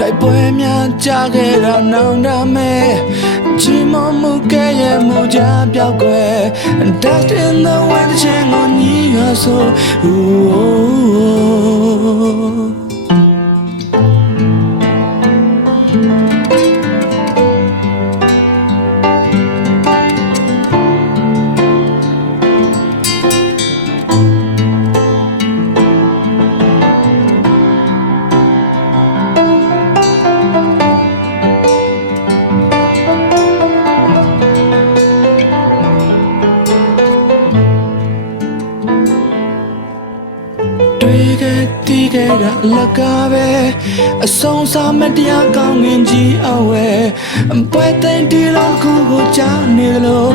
တိုက်ပွဲများကြာခဲ့တာနောင်တမဲ့ချီမမှုကဲရဲ့မူကြပြောက်ွယ် Dust in the wind ချင်ကိုညီရဆိုတီးခဲ့တာလကားပဲအဆုံးစားမတရားကောင်းငင်ကြီးအဝဲပွဲသိမ်းတီလို့ခုကိုကြားနေလို့